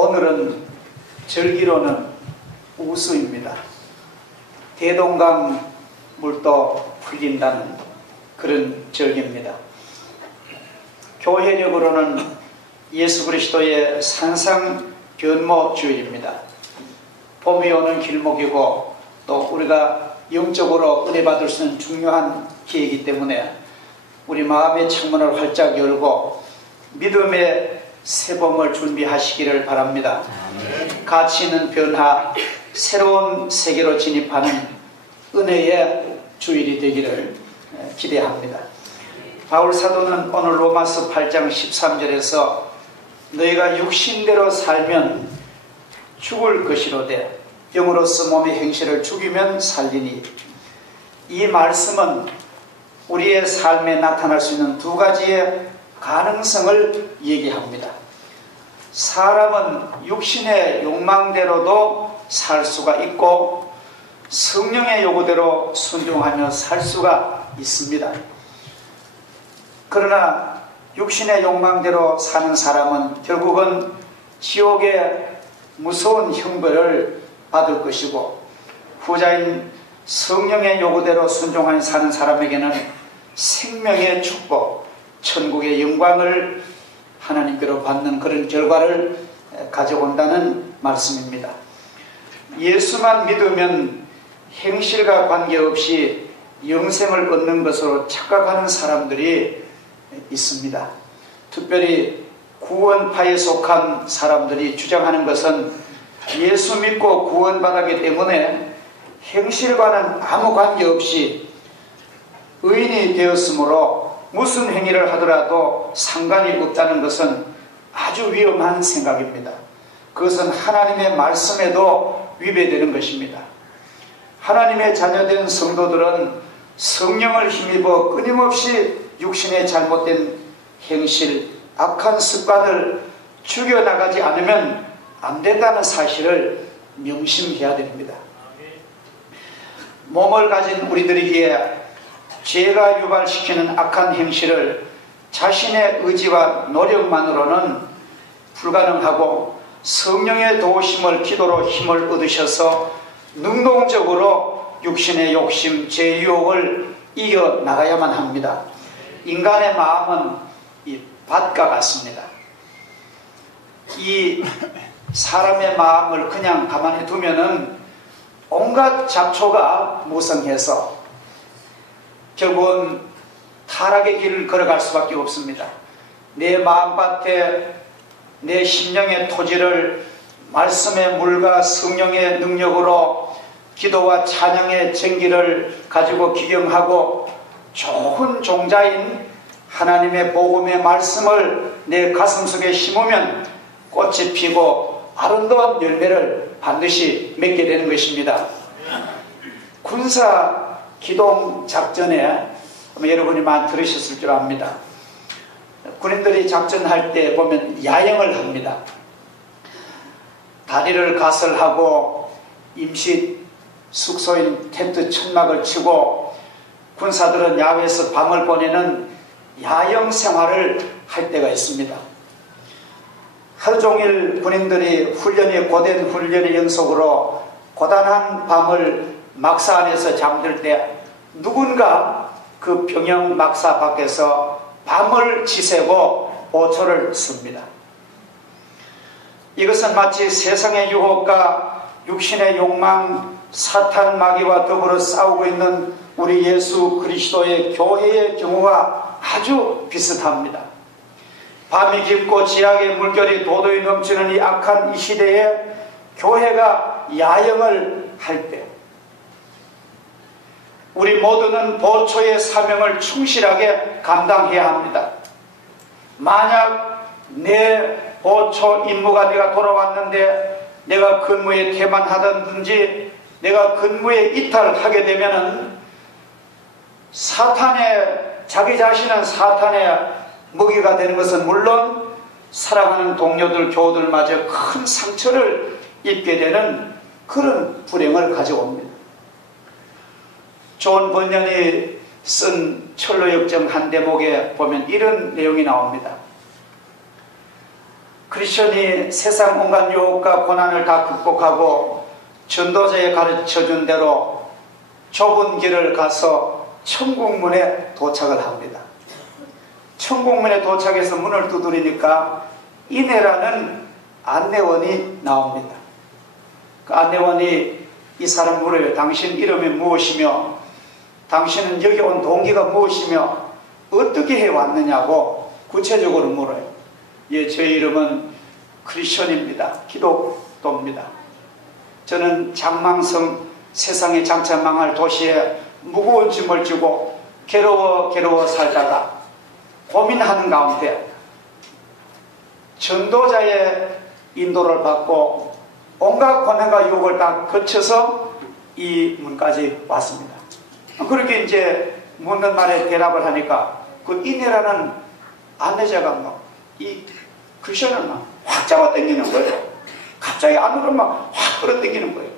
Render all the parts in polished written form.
오늘은 절기로는 우수입니다. 대동강 물도 풀린다는 그런 절기입니다. 교회력으로는 예수 그리스도의 산상변모 주일입니다. 봄이 오는 길목이고 또 우리가 영적으로 은혜 받을 수 있는 중요한 기회이기 때문에 우리 마음의 창문을 활짝 열고 믿음의 새봄을 준비하시기를 바랍니다. 가치 있는 변화, 새로운 세계로 진입하는 은혜의 주일이 되기를 기대합니다. 바울 사도는 오늘 로마서 8장 13절에서 너희가 육신대로 살면 죽을 것이로되 영으로서 몸의 행실을 죽이면 살리니, 이 말씀은 우리의 삶에 나타날 수 있는 두 가지의 가능성을 얘기합니다. 사람은 육신의 욕망대로도 살 수가 있고 성령의 요구대로 순종하며 살 수가 있습니다. 그러나 육신의 욕망대로 사는 사람은 결국은 지옥의 무서운 형벌을 받을 것이고, 후자인 성령의 요구대로 순종하며 사는 사람에게는 생명의 축복, 천국의 영광을 하나님께로 받는 그런 결과를 가져온다는 말씀입니다. 예수만 믿으면 행실과 관계없이 영생을 얻는 것으로 착각하는 사람들이 있습니다. 특별히 구원파에 속한 사람들이 주장하는 것은 예수 믿고 구원받았기 때문에 행실과는 아무 관계없이 의인이 되었으므로 무슨 행위를 하더라도 상관이 없다는 것은 아주 위험한 생각입니다. 그것은 하나님의 말씀에도 위배되는 것입니다. 하나님의 자녀된 성도들은 성령을 힘입어 끊임없이 육신의 잘못된 행실, 악한 습관을 죽여나가지 않으면 안 된다는 사실을 명심해야 됩니다. 몸을 가진 우리들에게 죄가 유발시키는 악한 행실을 자신의 의지와 노력만으로는 불가능하고, 성령의 도우심을 기도로 힘을 얻으셔서 능동적으로 육신의 욕심, 죄 유혹을 이겨나가야만 합니다. 인간의 마음은 이 밭과 같습니다. 이 사람의 마음을 그냥 가만히 두면은 온갖 잡초가 무성해서 결국은 타락의 길을 걸어갈 수밖에 없습니다. 내 마음밭에 내 심령의 토지를 말씀의 물과 성령의 능력으로 기도와 찬양의 전기를 가지고 기경하고 좋은 종자인 하나님의 복음의 말씀을 내 가슴속에 심으면 꽃이 피고 아름다운 열매를 반드시 맺게 되는 것입니다. 군사 기동 작전에 여러분이 많이 들으셨을 줄 압니다. 군인들이 작전할 때 보면 야영을 합니다. 다리를 가설하고 임시 숙소인 텐트 천막을 치고 군사들은 야외에서 밤을 보내는 야영 생활을 할 때가 있습니다. 하루 종일 군인들이 고된 훈련의 연속으로 고단한 밤을 막사 안에서 잠들 때 누군가 그 병영 막사 밖에서 밤을 지새고 오초를 씁니다. 이것은 마치 세상의 유혹과 육신의 욕망, 사탄 마귀와 더불어 싸우고 있는 우리 예수 그리스도의 교회의 경우가 아주 비슷합니다. 밤이 깊고 지하의 물결이 도도히 넘치는 이 악한 이 시대에 교회가 야영을 할 때 우리 모두는 보초의 사명을 충실하게 감당해야 합니다. 만약 내 보초 임무가 내가 돌아왔는데 내가 근무에 태만하든지 내가 근무에 이탈하게 되면은 자기 자신은 사탄의 먹이가 되는 것은 물론 사랑하는 동료들, 교우들마저 큰 상처를 입게 되는 그런 불행을 가져옵니다. 존 번연이 쓴 철로역정 한 대목에 보면 이런 내용이 나옵니다. 크리스천이 세상 온갖 유혹과 고난을 다 극복하고 전도자에 가르쳐준 대로 좁은 길을 가서 천국문에 도착을 합니다. 천국문에 도착해서 문을 두드리니까 이내라는 안내원이 나옵니다. 그 안내원이 이 사람 물어요. 당신 이름이 무엇이며 당신은 여기 온 동기가 무엇이며 어떻게 해왔느냐고 구체적으로 물어요. 예, 제 이름은 크리스천입니다. 기독교입니다. 저는 장망성 세상에 장차 망할 도시에 무거운 짐을 지고 괴로워 살다가 고민하는 가운데 전도자의 인도를 받고 온갖 고난과 유혹을 다 거쳐서 이 문까지 왔습니다. 그렇게 이제 묻는 말에 대답을 하니까 그 이내라는 안내자가 이 크리스천을 확 잡아 당기는 거예요. 갑자기 안으로 확 끌어당기는 거예요.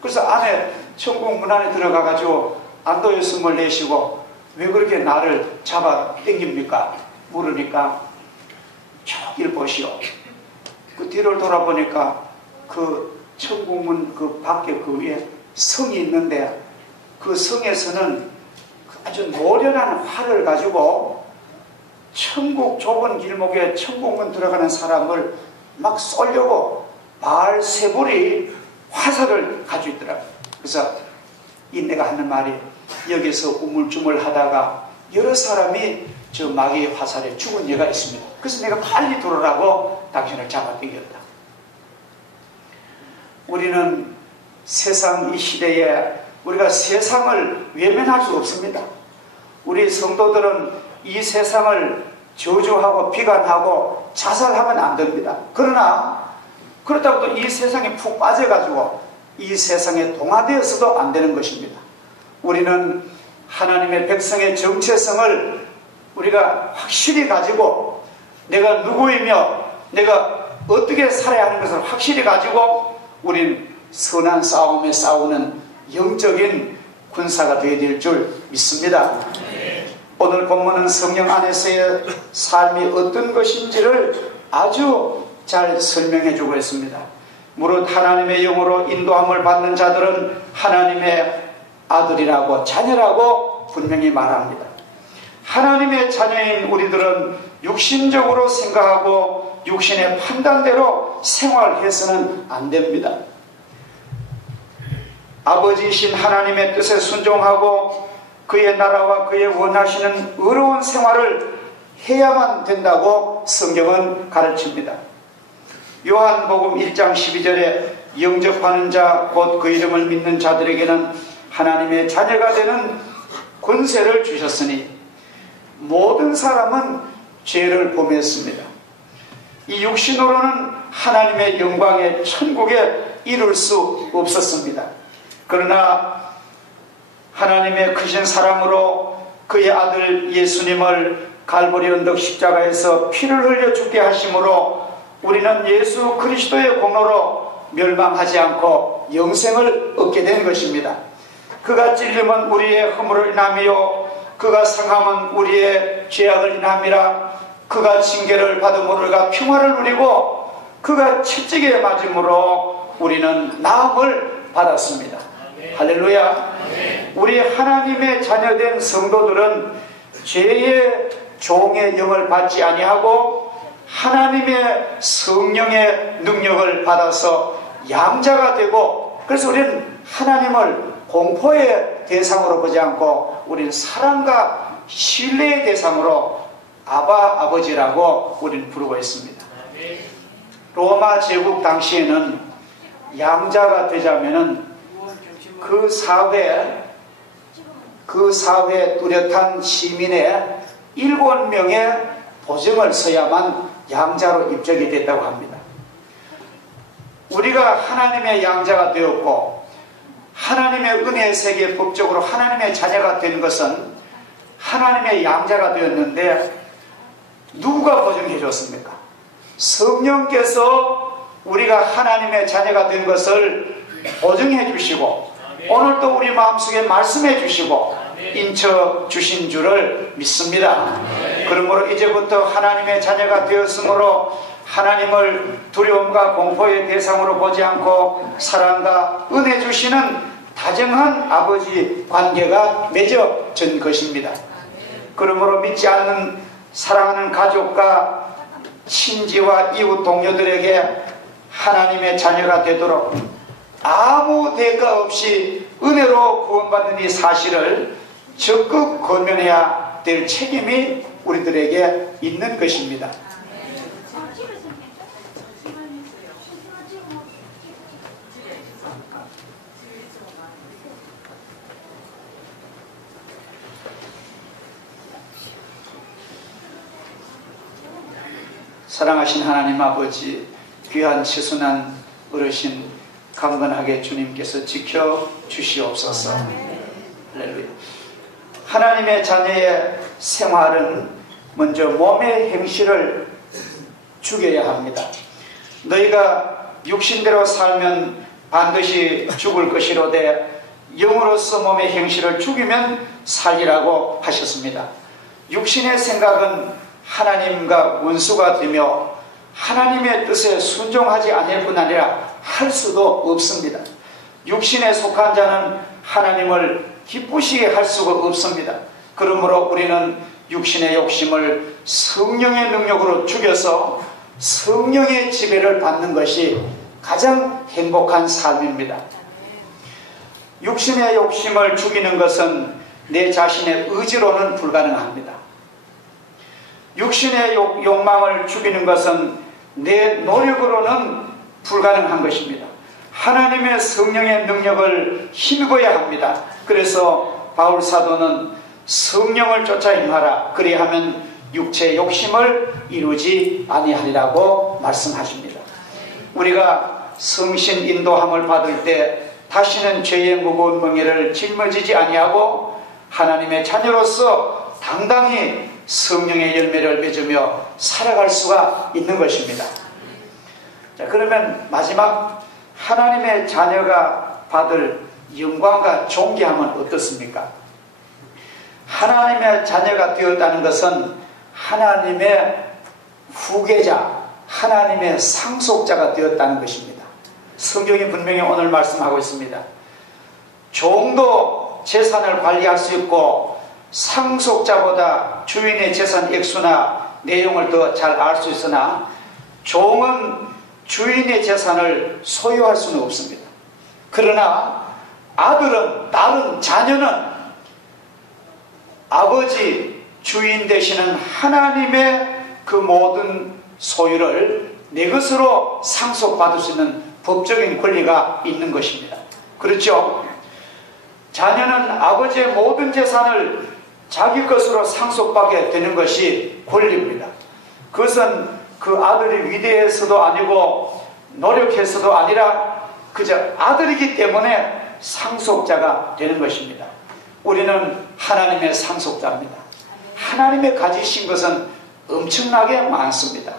그래서 안에 천국 문 안에 들어가가지고 안도의 숨을 내쉬고 왜 그렇게 나를 잡아 당깁니까? 물으니까 저길 보시오. 그 뒤를 돌아보니까 그 천국문 그 밖에 그 위에 성이 있는데 그 성에서는 아주 노련한 활을 가지고 천국 좁은 길목에 천국문 들어가는 사람을 막 쏘려고 바알세불이 화살을 가지고 있더라고요. 그래서 인내가 하는 말이 여기서 우물쭈물 하다가 여러 사람이 저 마귀의 화살에 죽은 예가 있습니다. 그래서 내가 빨리 들어오라고 당신을 잡아당겼다. 우리는 세상 이 시대에 우리가 세상을 외면할 수 없습니다. 우리 성도들은 이 세상을 저주하고 비관하고 자살하면 안 됩니다. 그러나 그렇다고 또 이 세상에 푹 빠져가지고 이 세상에 동화되어서도 안 되는 것입니다. 우리는 하나님의 백성의 정체성을 우리가 확실히 가지고 내가 누구이며 내가 어떻게 살아야 하는 것을 확실히 가지고 우린 선한 싸움에 싸우는 영적인 군사가 되어야 될 줄 믿습니다. 오늘 본문은 성령 안에서의 삶이 어떤 것인지를 아주 잘 설명해 주고 있습니다. 무릇 하나님의 영으로 인도함을 받는 자들은 하나님의 아들이라고 자녀라고 분명히 말합니다. 하나님의 자녀인 우리들은 육신적으로 생각하고 육신의 판단대로 생활해서는 안 됩니다. 아버지이신 하나님의 뜻에 순종하고 그의 나라와 그의 원하시는 의로운 생활을 해야만 된다고 성경은 가르칩니다. 요한복음 1장 12절에 영접하는 자 곧 그 이름을 믿는 자들에게는 하나님의 자녀가 되는 권세를 주셨으니 모든 사람은 죄를 범했습니다. 이 육신으로는 하나님의 영광의 천국에 이룰 수 없었습니다. 그러나 하나님의 크신 사랑으로 그의 아들 예수님을 갈보리 언덕 십자가에서 피를 흘려 죽게 하심으로 우리는 예수 그리스도의 공로로 멸망하지 않고 영생을 얻게 된 것입니다. 그가 찔림은 우리의 허물을 인함이요 그가 상함은 우리의 죄악을 인함이라. 그가 징계를 받음으로 우리가 평화를 누리고 그가 채찍에 맞음으로 우리는 나음을 받았습니다. 할렐루야. 우리 하나님의 자녀된 성도들은 죄의 종의 영을 받지 아니하고 하나님의 성령의 능력을 받아서 양자가 되고, 그래서 우리는 하나님을 공포의 대상으로 보지 않고 우리는 사랑과 신뢰의 대상으로 아바 아버지라고 우리는 부르고 있습니다. 로마 제국 당시에는 양자가 되자면은 그 사회에 뚜렷한 시민의 7명의 보증을 서야만 양자로 입적이 됐다고 합니다. 우리가 하나님의 양자가 되었고 하나님의 은혜의 세계 법적으로 하나님의 자녀가 된 것은 하나님의 양자가 되었는데 누가 보증해 줬습니까? 성령께서 우리가 하나님의 자녀가 된 것을 보증해 주시고 오늘도 우리 마음속에 말씀해 주시고 인쳐 주신 줄을 믿습니다. 그러므로 이제부터 하나님의 자녀가 되었으므로 하나님을 두려움과 공포의 대상으로 보지 않고 사랑과 은혜 주시는 다정한 아버지 관계가 맺어진 것입니다. 그러므로 믿지 않는 사랑하는 가족과 친지와 이웃 동료들에게 하나님의 자녀가 되도록 아무 대가 없이 은혜로 구원받는 이 사실을 적극 권면해야 될 책임이 우리들에게 있는 것입니다. 사랑하신 하나님 아버지, 귀한 치순한 어르신 강건하게 주님께서 지켜주시옵소서. 할렐루야. 하나님의 자녀의 생활은 먼저 몸의 행실을 죽여야 합니다. 너희가 육신대로 살면 반드시 죽을 것이로되 영으로서 몸의 행실을 죽이면 살리라고 하셨습니다. 육신의 생각은 하나님과 원수가 되며 하나님의 뜻에 순종하지 않을 뿐 아니라 할 수도 없습니다. 육신에 속한 자는 하나님을 기쁘시게 할 수가 없습니다. 그러므로 우리는 육신의 욕심을 성령의 능력으로 죽여서 성령의 지배를 받는 것이 가장 행복한 삶입니다. 육신의 욕심을 죽이는 것은 내 자신의 의지로는 불가능합니다. 육신의 욕망을 죽이는 것은 내 노력으로는 불가능한 것입니다. 하나님의 성령의 능력을 힘입어야 합니다. 그래서 바울 사도는 성령을 쫓아 행하라, 그리하면 육체의 욕심을 이루지 아니하리라고 말씀하십니다. 우리가 성신 인도함을 받을 때 다시는 죄의 무거운 멍에를 짊어지지 아니하고 하나님의 자녀로서 당당히 성령의 열매를 맺으며 살아갈 수가 있는 것입니다. 자, 그러면 마지막 하나님의 자녀가 받을 영광과 존귀함은 어떻습니까? 하나님의 자녀가 되었다는 것은 하나님의 후계자, 하나님의 상속자가 되었다는 것입니다. 성경이 분명히 오늘 말씀하고 있습니다. 종도 재산을 관리할 수 있고 상속자보다 주인의 재산 액수나 내용을 더 잘 알 수 있으나 종은 주인의 재산을 소유할 수는 없습니다. 그러나 아들은, 딸은, 자녀는 아버지, 주인 되시는 하나님의 그 모든 소유를 내 것으로 상속받을 수 있는 법적인 권리가 있는 것입니다. 그렇죠? 자녀는 아버지의 모든 재산을 자기 것으로 상속받게 되는 것이 권리입니다. 그것은 그 아들이 위대해서도 아니고 노력해서도 아니라 그저 아들이기 때문에 상속자가 되는 것입니다. 우리는 하나님의 상속자입니다. 하나님의 가지신 것은 엄청나게 많습니다.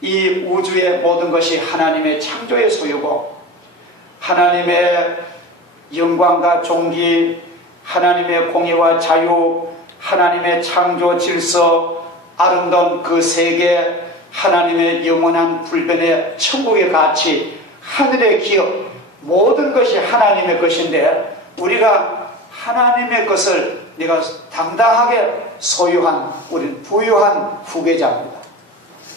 이 우주의 모든 것이 하나님의 창조의 소유고 하나님의 영광과 존귀, 하나님의 공의와 자유, 하나님의 창조 질서, 아름다운 그 세계, 하나님의 영원한 불변의 천국의 가치, 하늘의 기업, 모든 것이 하나님의 것인데 우리가 하나님의 것을 내가 당당하게 소유한, 우리는 부유한 후계자입니다.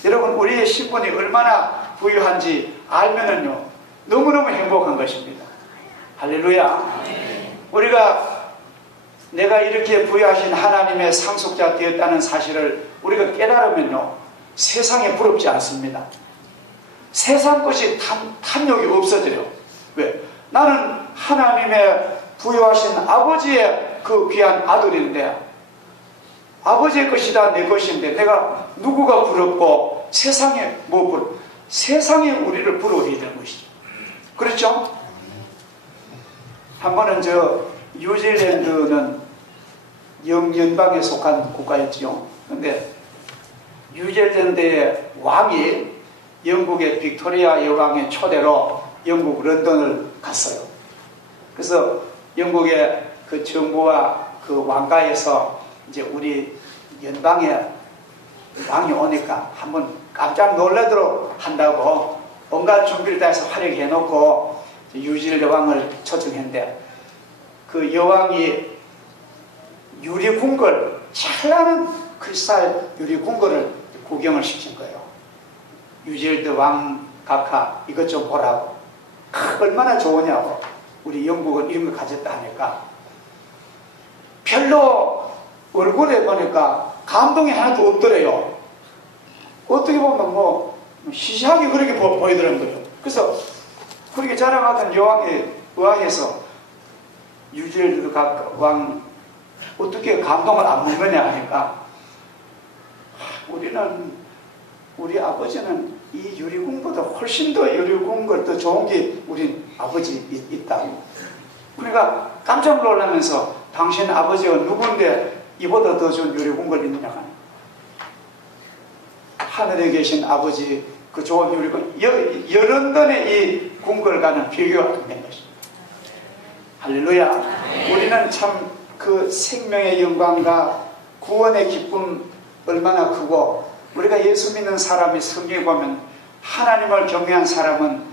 여러분, 우리의 신분이 얼마나 부유한지 알면은요 너무너무 행복한 것입니다. 할렐루야. 우리가 내가 이렇게 부유하신 하나님의 상속자 되었다는 사실을 우리가 깨달으면요 세상에 부럽지 않습니다. 세상 것이 탐욕이 없어져요. 왜? 나는 하나님의 부유하신 아버지의 그 귀한 아들인데 아버지의 것이다 내 것인데 내가 누구가 부럽고 세상에 뭐 부럽고 세상에 우리를 부러워해야 되는 것이죠. 그렇죠? 한 번은 뉴질랜드는 영연방에 속한 국가였지요. 근데 뉴질랜드의 왕이 영국의 빅토리아 여왕의 초대로 영국 런던을 갔어요. 그래서 영국의 그 정부와 그 왕가에서 이제 우리 연방에 왕이 오니까 한번 깜짝 놀라도록 한다고 온갖 준비를 다 해서 화려하게 해놓고 유질 여왕을 초청했는데, 그 여왕이 유리궁궐, 찬란한 크리스탈 유리궁궐을 구경을 시킨 거예요. 유질드 왕 각하 이것 좀 보라고. 얼마나 좋으냐고. 우리 영국은 이런 걸 가졌다 하니까 별로 얼굴에 보니까 감동이 하나도 없더래요. 어떻게 보면 뭐 시시하게 그렇게 보이더란 거예요. 그래서 그렇게 자랑하던 여왕에 의아해서 유질드 왕 어떻게 감동을 안 먹느냐 하니까, 우리 아버지는 이 유리궁보다 훨씬 더 유리궁궐 더 좋은 게 우리 아버지 있다고. 그러니까 깜짝 놀라면서 당신 아버지가 누군데 이보다 더 좋은 유리궁궐 있느냐 하니, 하늘에 계신 아버지 그 좋은 유리궁 여러 번의 이 궁궐과는 비교가 안 된 것입니다. 할렐루야. 우리는 참 그 생명의 영광과 구원의 기쁨 얼마나 크고, 우리가 예수 믿는 사람이 성경에 보면 하나님을 경외한 사람은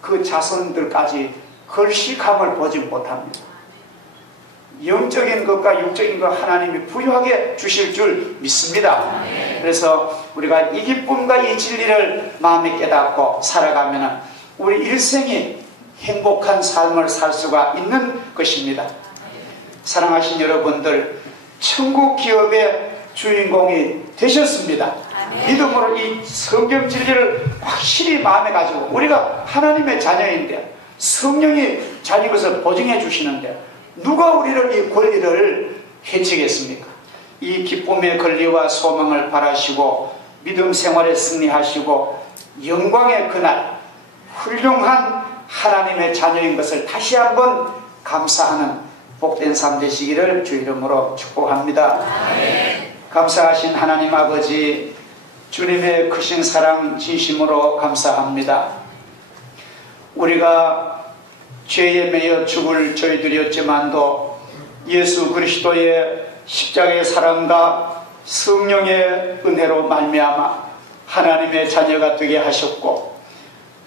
그 자손들까지 걸식함을 보지 못합니다. 영적인 것과 육적인 것 하나님이 부유하게 주실 줄 믿습니다. 그래서 우리가 이 기쁨과 이 진리를 마음에 깨닫고 살아가면 우리 일생이 행복한 삶을 살 수가 있는 것입니다. 사랑하신 여러분들, 천국 기업의 주인공이 되셨습니다. 믿음으로 이 성경 진리를 확실히 마음에 가지고, 우리가 하나님의 자녀인데 성령이 자기 것을 보증해 주시는데 누가 우리를 이 권리를 해치겠습니까? 이 기쁨의 권리와 소망을 바라시고 믿음 생활에 승리하시고 영광의 그날 훌륭한 하나님의 자녀인 것을 다시 한번 감사하는 복된 삶 되시기를 주 이름으로 축복합니다. 감사하신 하나님 아버지, 주님의 크신 사랑 진심으로 감사합니다. 우리가 죄에 매여 죽을 저희들이었지만도 예수 그리스도의 십자가의 사랑과 성령의 은혜로 말미암아 하나님의 자녀가 되게 하셨고,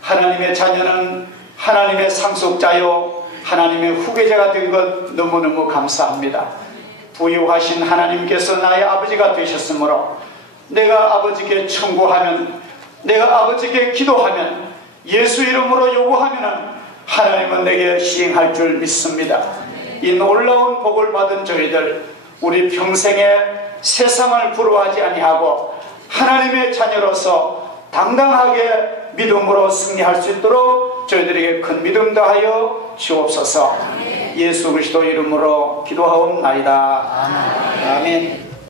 하나님의 자녀는 하나님의 상속자요 하나님의 후계자가 된 것 너무너무 감사합니다. 부유하신 하나님께서 나의 아버지가 되셨으므로 내가 아버지께 청구하면, 내가 아버지께 기도하면, 예수 이름으로 요구하면 하나님은 내게 시행할 줄 믿습니다. 이 놀라운 복을 받은 저희들, 우리 평생에 세상을 부러워하지 아니하고 하나님의 자녀로서 당당하게 믿음으로 승리할 수 있도록 저희들에게 큰 믿음 더하여 주옵소서. 예수 그리스도 이름으로 기도하옵나이다. 아멘.